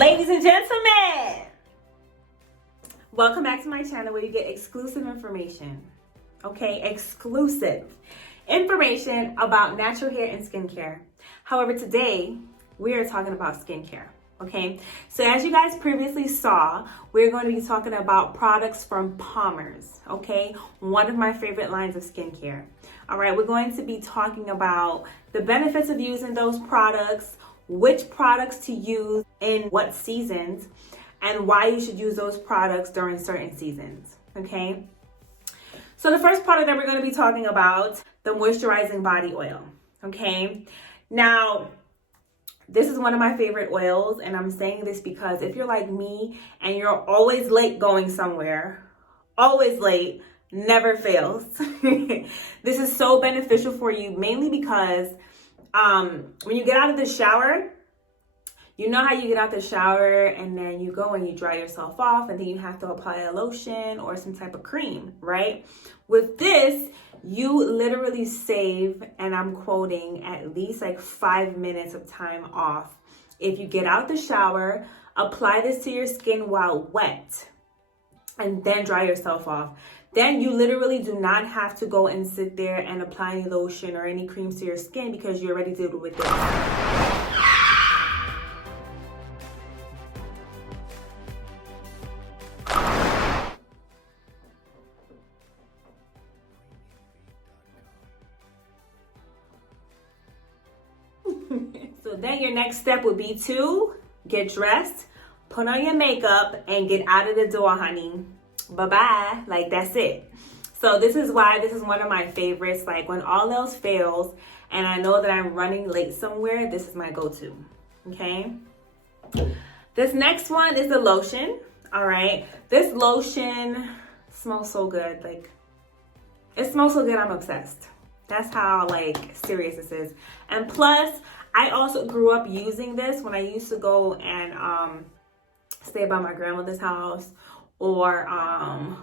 Ladies and gentlemen, welcome back to my channel where you get exclusive information. Okay, exclusive information about natural hair and skincare. However, today we are talking about skincare. Okay, so as you guys previously saw, we're going to be talking about products from Palmer's. Okay, one of my favorite lines of skincare. All right, we're going to be talking about the benefits of using those products, which products to use in what seasons, and why you should use those products during certain seasons. Okay, so the first product that we're going to be talking about, the Moisturizing Body Oil. Okay, now this is one of my favorite oils, and I'm saying this because if you're like me and you're always late going somewhere, always late, never fails. This is so beneficial for you, mainly because when you get out of the shower, you know how you get out the shower and then you go and you dry yourself off and then you have to apply a lotion or some type of cream, right? With this, you literally save, and I'm quoting, at least like 5 minutes of time off. If you get out the shower, apply this to your skin while wet, and then dry yourself off. Then you literally do not have to go and sit there and apply any lotion or any creams to your skin because you already did it with this. So then your next step would be to get dressed, put on your makeup, and get out of the door, honey. Bye-bye. Like, that's it. So this is why this is one of my favorites. Like, when all else fails and I know that I'm running late somewhere, this is my go-to. Okay? This next one is the lotion. All right? This lotion smells so good. Like, it smells so good, I'm obsessed. That's how, like, serious this is. And plus, I also grew up using this when I used to go and stay by my grandmother's house, or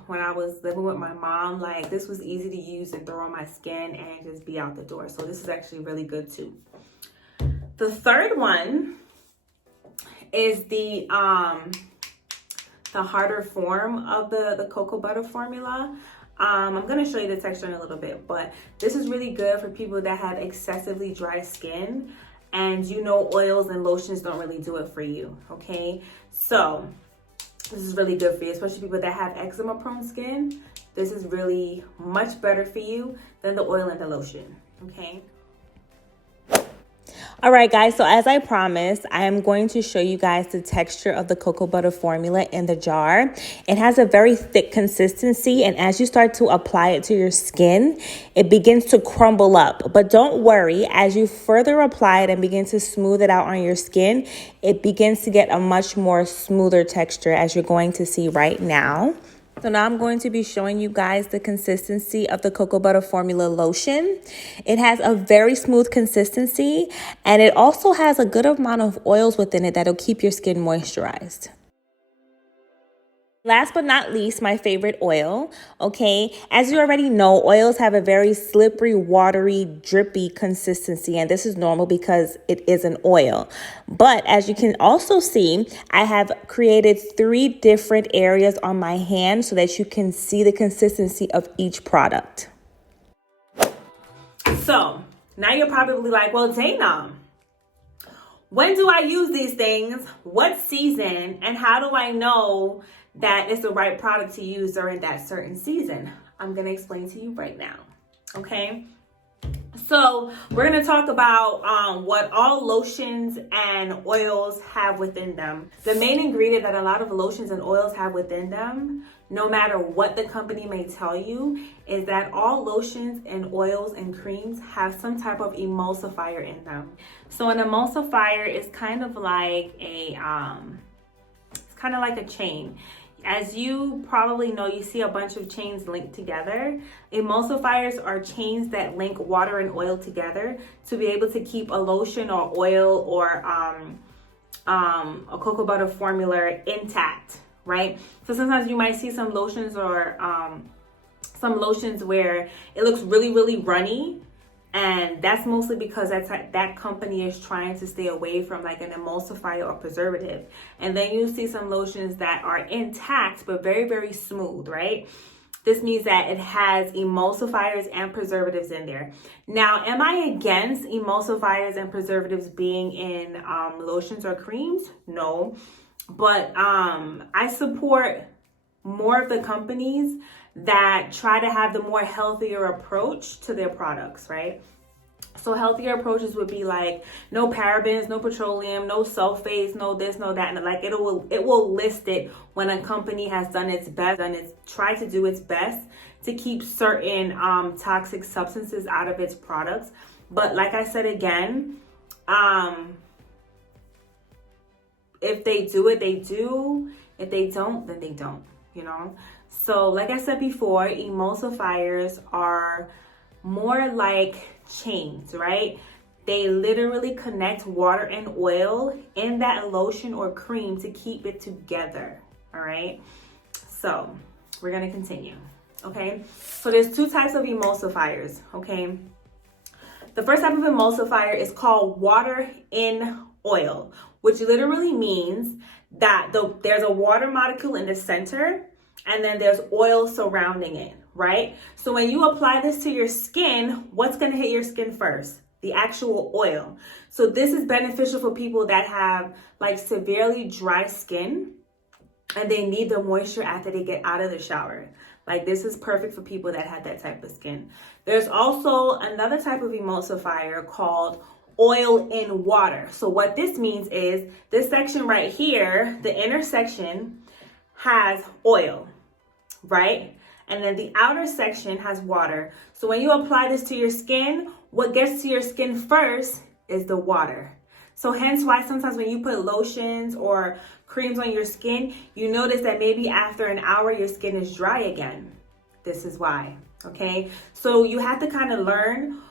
when I was living with my mom. Like, this was easy to use and throw on my skin and just be out the door. So this is actually really good too. The third one is the harder form of the cocoa butter formula. I'm going to show you the texture in a little bit, but this is really good for people that have excessively dry skin, and you know oils and lotions don't really do it for you. Okay, so this is really good for you, especially people that have eczema prone skin. This is really much better for you than the oil and the lotion. Okay. All right, guys, so as I promised, I am going to show you guys the texture of the cocoa butter formula in the jar. It has a very thick consistency, and as you start to apply it to your skin, it begins to crumble up. But don't worry, as you further apply it and begin to smooth it out on your skin, it begins to get a much more smoother texture, as you're going to see right now. So now I'm going to be showing you guys the consistency of the cocoa butter formula lotion. It has a very smooth consistency, and it also has a good amount of oils within it that'll keep your skin moisturized. Last but not least, my favorite oil, okay? As you already know, oils have a very slippery, watery, drippy consistency, and this is normal because it is an oil. But as you can also see, I have created 3 different areas on my hand so that you can see the consistency of each product. So, now you're probably like, well, Dana, when do I use these things? What season? And how do I know that it's the right product to use during that certain season? I'm going to explain to you right now. Okay. So we're going to talk about what all lotions and oils have within them. The main ingredient that a lot of lotions and oils have within them, no matter what the company may tell you, is that all lotions and oils and creams have some type of emulsifier in them. So an emulsifier is kind of like a chain. As you probably know, you see a bunch of chains linked together. Emulsifiers are chains that link water and oil together to be able to keep a lotion or oil or a cocoa butter formula intact, right? So sometimes you might see some lotions or some lotions where it looks really, really runny, And that's mostly because that company is trying to stay away from like an emulsifier or preservative. And then you see some lotions that are intact but very, very smooth, right? This means that it has emulsifiers and preservatives in there. Now, am I against emulsifiers and preservatives being in lotions or creams? No. But I support more of the companies that try to have the more healthier approach to their products, right? So healthier approaches would be like no parabens, no petroleum, no sulfates, no this, no that, and like it will list it when a company has done its best and it's tried to do its best to keep certain toxic substances out of its products. But like I said again, if they do it, they do. If they don't, then they don't, you know? So like I said before, emulsifiers are more like chains, right? They literally connect water and oil in that lotion or cream to keep it together, all right? So we're gonna continue, okay? So there's two types of emulsifiers, okay? The first type of emulsifier is called water in oil, which literally means that there's a water molecule in the center and then there's oil surrounding it, right? So when you apply this to your skin, what's gonna hit your skin first? The actual oil. So this is beneficial for people that have like severely dry skin and they need the moisture after they get out of the shower. Like this is perfect for people that have that type of skin. There's also another type of emulsifier called oil in water. So what this means is this section right here, the inner section has oil, right? And then the outer section has water. So when you apply this to your skin, what gets to your skin first is the water. So hence why sometimes when you put lotions or creams on your skin, you notice that maybe after an hour, your skin is dry again. This is why, okay? So you have to kind of learn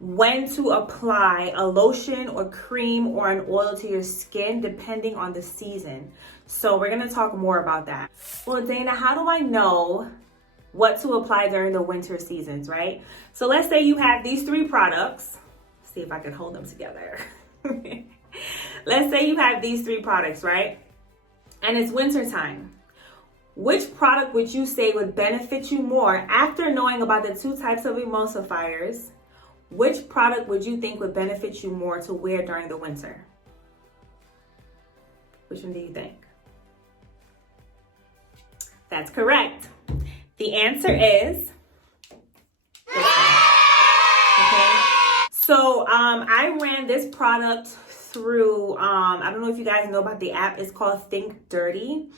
when to apply a lotion or cream or an oil to your skin depending on the season. So we're gonna talk more about that. Well, Dana, how do I know what to apply during the winter seasons, right? So let's say you have these three products. See if I can hold them together. Let's say you have these three products, right? And it's winter time. Which product would you say would benefit you more after knowing about the two types of emulsifiers? Which product would you think would benefit you more to wear during the winter? Which one do you think? That's correct. The answer is this one. Okay. So I ran this product through, I don't know if you guys know about the app. It's called Think Dirty.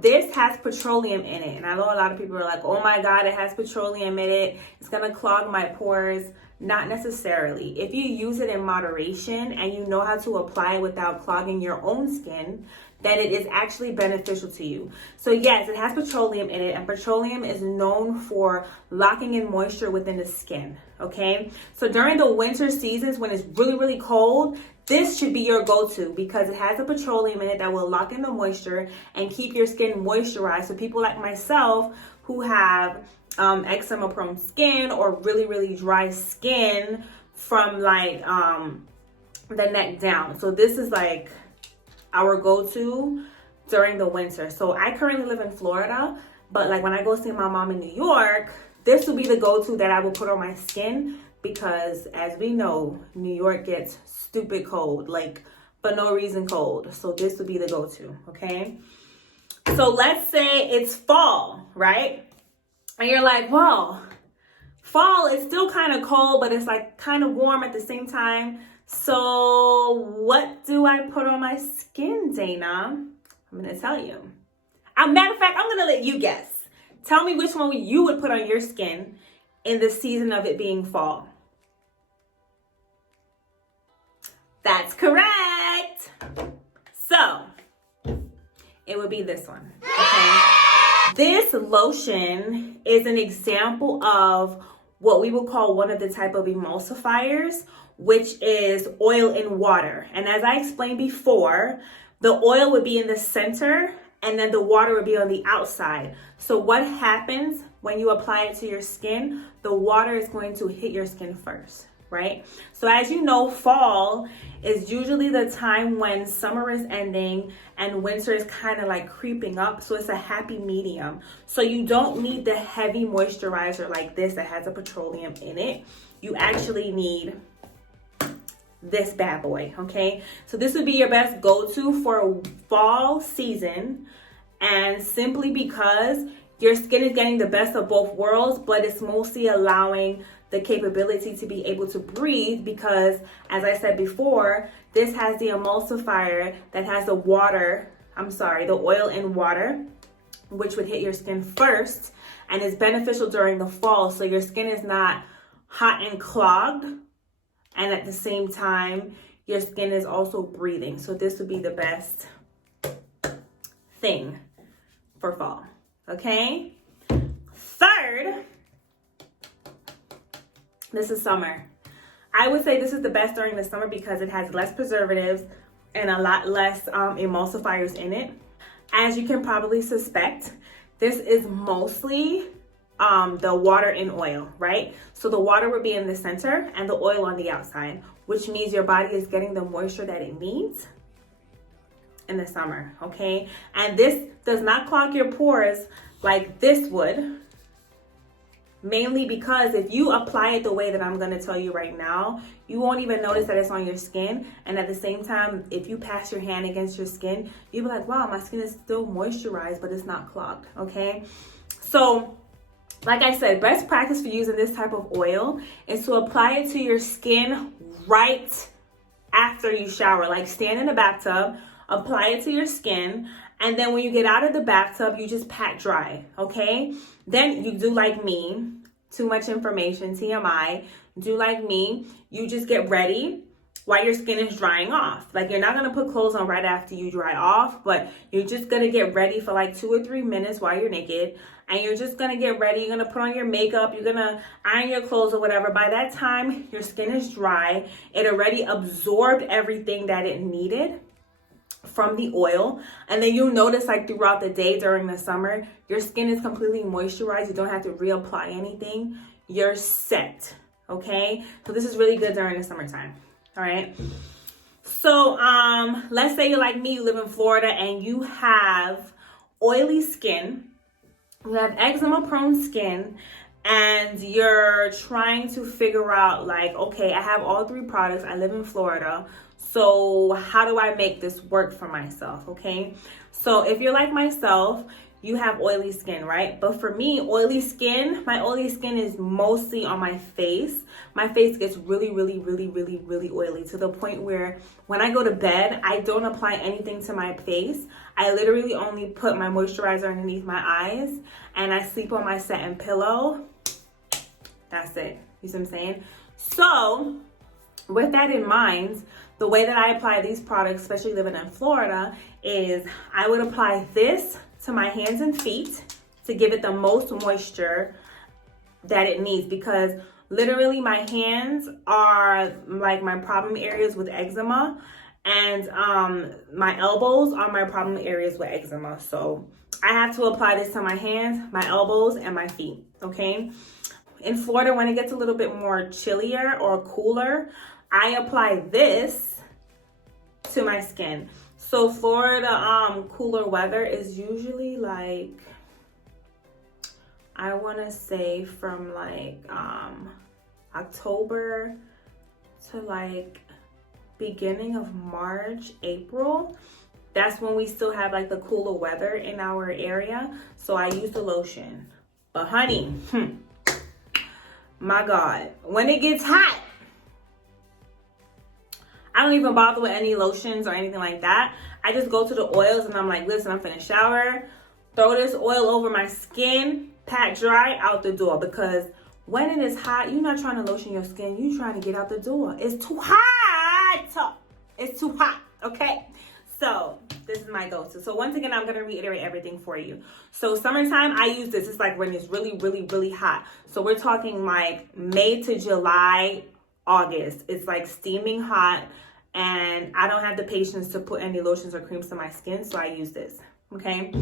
This has petroleum in it. And I know a lot of people are like, oh my God, it has petroleum in it. It's going to clog my pores. Not necessarily. If you use it in moderation and you know how to apply it without clogging your own skin, then it is actually beneficial to you. So yes, it has petroleum in it, and petroleum is known for locking in moisture within the skin, okay? So during the winter seasons when it's really, really cold, this should be your go-to because it has a petroleum in it that will lock in the moisture and keep your skin moisturized. So people like myself who have eczema prone skin or really, really dry skin from like the neck down. So this is like our go-to during the winter. So I currently live in Florida, but like when I go see my mom in New York, this will be the go-to that I will put on my skin because as we know, New York gets stupid cold, like for no reason cold. So this will be the go-to, okay? So let's say it's fall, right? And you're like, well, fall is still kind of cold, but it's like kind of warm at the same time. So what do I put on my skin, Dana? I'm going to tell you. Matter of fact, I'm going to let you guess. Tell me which one you would put on your skin in the season of it being fall. That's correct. So it would be this one, okay? This lotion is an example of what we would call one of the type of emulsifiers, which is oil in water. And as I explained before, the oil would be in the center and then the water would be on the outside. So what happens when you apply it to your skin, the water is going to hit your skin first, right? So as you know, fall is usually the time when summer is ending and winter is kind of like creeping up. So it's a happy medium. So you don't need the heavy moisturizer like this that has a petroleum in it. You actually need this bad boy, okay? So this would be your best go-to for fall season, and simply because your skin is getting the best of both worlds, but it's mostly allowing the capability to be able to breathe because, as I said before, this has the emulsifier that has the oil in water, which would hit your skin first and is beneficial during the fall. So your skin is not hot and clogged, and at the same time, your skin is also breathing. So this would be the best thing for fall, okay? Third, this is summer. I would say this is the best during the summer because it has less preservatives and a lot less emulsifiers in it. As you can probably suspect, this is mostly the water in oil, right? So the water would be in the center and the oil on the outside, which means your body is getting the moisture that it needs in the summer, okay? And this does not clog your pores like this would, mainly because if you apply it the way that I'm going to tell you right now, you won't even notice that it's on your skin. And at the same time, if you pass your hand against your skin, you'll be like, wow, my skin is still moisturized, but it's not clogged, okay? So like I said, best practice for using this type of oil is to apply it to your skin right after you shower. Like stand in the bathtub, apply it to your skin, and then when you get out of the bathtub, you just pat dry, okay? Then you do like me, too much information, TMI, do like me, you just get ready while your skin is drying off. Like you're not gonna put clothes on right after you dry off, but you're just gonna get ready for like 2 or 3 minutes while you're naked, and you're just gonna get ready, you're gonna put on your makeup, you're gonna iron your clothes or whatever. By that time, your skin is dry, it already absorbed everything that it needed from the oil, and then you'll notice like throughout the day during the summer, your skin is completely moisturized, you don't have to reapply anything, you're set, okay? So this is really good during the summertime. All right. So let's say you're like me, you live in Florida and you have oily skin, you have eczema prone skin, and you're trying to figure out like, okay, I have all 3 products, I live in Florida, so how do I make this work for myself? Okay. So if you're like myself, you have oily skin, right? But for me, my oily skin is mostly on my face. My face gets really, really, really, really, really oily to the point where when I go to bed, I don't apply anything to my face. I literally only put my moisturizer underneath my eyes and I sleep on my satin pillow. That's it. You see what I'm saying? So with that in mind, the way that I apply these products, especially living in Florida, is I would apply this to my hands and feet to give it the most moisture that it needs, because literally my hands are like my problem areas with eczema, and my elbows are my problem areas with eczema. So I have to apply this to my hands, my elbows, and my feet, okay? In Florida, when it gets a little bit more chillier or cooler, I apply this to my skin. So Florida cooler weather is usually like, I want to say from like October to like beginning of March, April. That's when we still have like the cooler weather in our area. So I use the lotion. But honey, my God, when it gets hot, I don't even bother with any lotions or anything like that. I just go to the oils and I'm like, listen, I'm finna shower, throw this oil over my skin, pat dry, out the door. Because when it is hot, you're not trying to lotion your skin, you're trying to get out the door. It's too hot. It's too hot, okay? So this is my go-to. So once again, I'm gonna reiterate everything for you. So summertime, I use this. It's like when it's really, really, really hot. So we're talking like May to July, August. It's like steaming hot, and I don't have the patience to put any lotions or creams to my skin, so I use this, okay?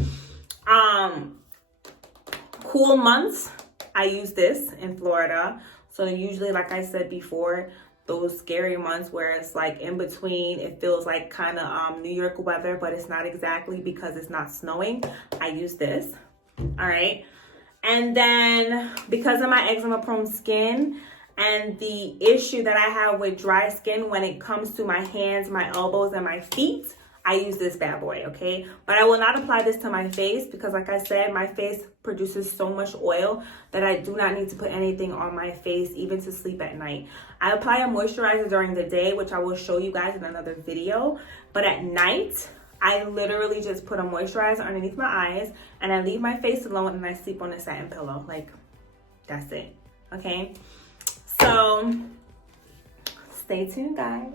cool months, I use this in Florida. So usually, like I said before, those scary months where it's like in between, it feels like kind of New York weather, but it's not exactly because it's not snowing. I use this. All right. And then because of my eczema prone skin and the issue that I have with dry skin when it comes to my hands, my elbows, and my feet, I use this bad boy, okay? But I will not apply this to my face because, like I said, my face produces so much oil that I do not need to put anything on my face, even to sleep at night. I apply a moisturizer during the day, which I will show you guys in another video. But at night, I literally just put a moisturizer underneath my eyes and I leave my face alone and I sleep on a satin pillow. Like, that's it, okay? So, stay tuned, guys.